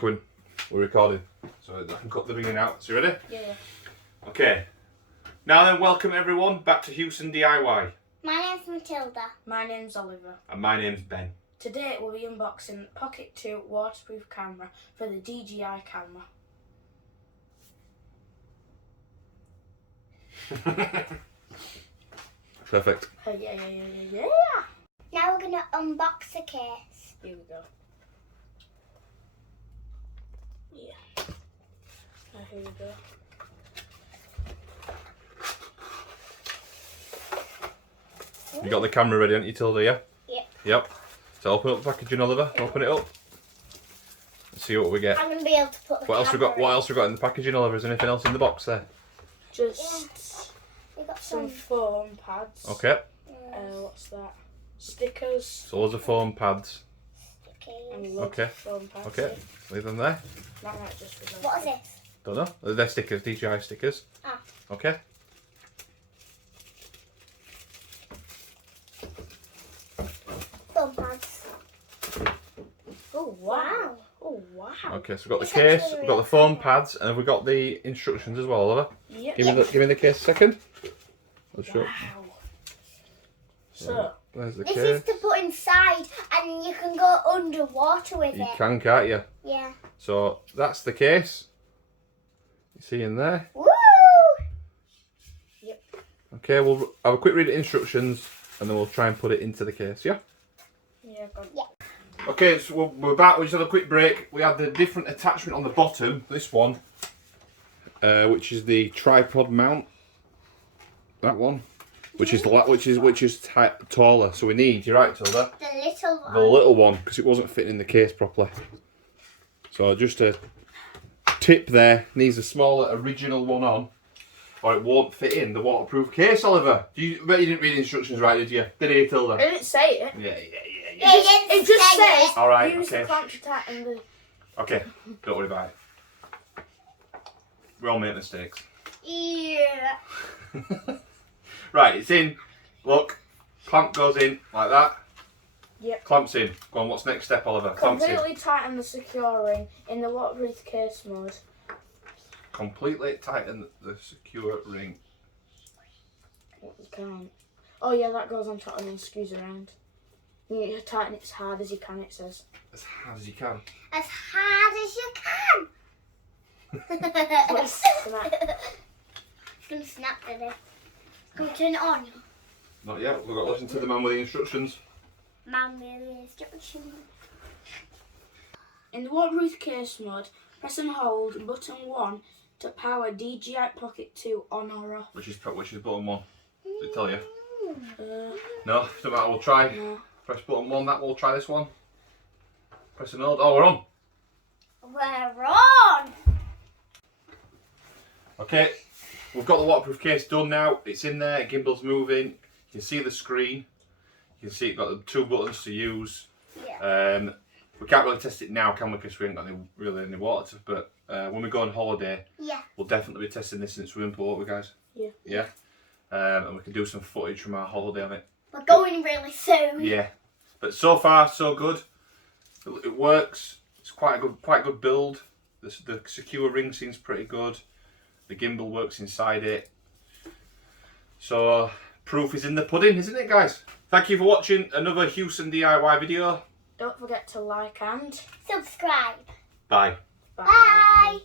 Come in. We're recording. So I can cut the ringing out. So you ready? Yeah. Okay. Now then, welcome everyone back to Huson DIY. My name's Matilda. My name's Oliver. And my name's Ben. Today we'll be unboxing Pocket 2 waterproof camera for the DJI camera. Perfect. Yeah. Now we're gonna unbox the case. Here we go. Yeah. Now here we go. You got the camera ready, haven't you, Tilda? Yeah? Yep. Yep. So open up the packaging, Oliver. Open it up. Let's see what we get. I'm gonna be able to put the What else we got? What else we got in the packaging, Oliver? Is there anything else in the box there? Just We got some some. foam pads. Okay. What's that? Stickers. So loads of foam pads. And loads Okay. of foam pads. Okay. Leave them there. That might just be What is this? Don't know. They're stickers, DJI stickers. Ah. Okay. Foam pads. Oh wow. Oh wow. Okay, so we've got the It's case, actually we've got the real foam camera. pads, and we've got the instructions as well, Oliver. Yep. Give me the case a second. Let's show. Wow. So There's the This case. is to put inside, and you can go underwater with You it. can, can't you? Yeah. So that's the case. You see in there. Woo! yep. Okay, we'll have a quick read of instructions, and then we'll try and put it into the case. Yeah. Yeah. Go on. Okay, so we're back. We just had a quick break. We had the different attachment on the bottom. This one, which is the tripod mount. That one, which is taller. So we need. You're right, Tilda. The little one. The little one, because it wasn't fitting in the case properly. So just a tip there, needs a smaller original one on, or it won't fit in the waterproof case, Oliver. I bet you didn't read the instructions right, did you? Did you, Tilda? I didn't say it. Yeah. It just says All right, use okay. the clamp to tighten the. Okay, don't worry about it. We all make mistakes. Yeah. Right, it's in. Look, clamp goes in like that. Yep. Clamps in. Go on, what's the next step, Oliver? Clamps in. Completely tighten the secure ring in the waterproof case mode. Completely tighten the secure ring. What you can't. Oh yeah, that goes on top and then screws around. You need to tighten it as hard as you can, it says. As hard as you can. As hard as you can. What's that? It's gonna snap, did it? Can we turn it on? Not yet. We've got to listen to the man with the instructions. Man, with the instructions. In the waterproof case mode, press and hold button 1 to power DJI Pocket 2 on or off. Which is button 1. Did it tell you? Uh, No, doesn't matter. We'll try. no. Press button 1. That we'll try this one. Press and hold. Oh, we're on. We're on. Okay, we've got the waterproof case done now. It's in there. Gimbal's moving. You can see the screen. You can see it's got the 2 buttons to use. Yeah. We can't really test it now, can we? Because we ain't got really any water. But when we go on holiday, Yeah. we'll definitely be testing this in the swimming pool, won't we, guys? Yeah. Yeah. And we can do some footage from our holiday on it. We're going really soon. Yeah. But so far, so good. It works. It's quite a good build. The secure ring seems pretty good. The gimbal works inside it. So proof is in the pudding, isn't it, guys? Thank you for watching another Huson DIY video. Don't forget to like and Subscribe. Bye. Bye.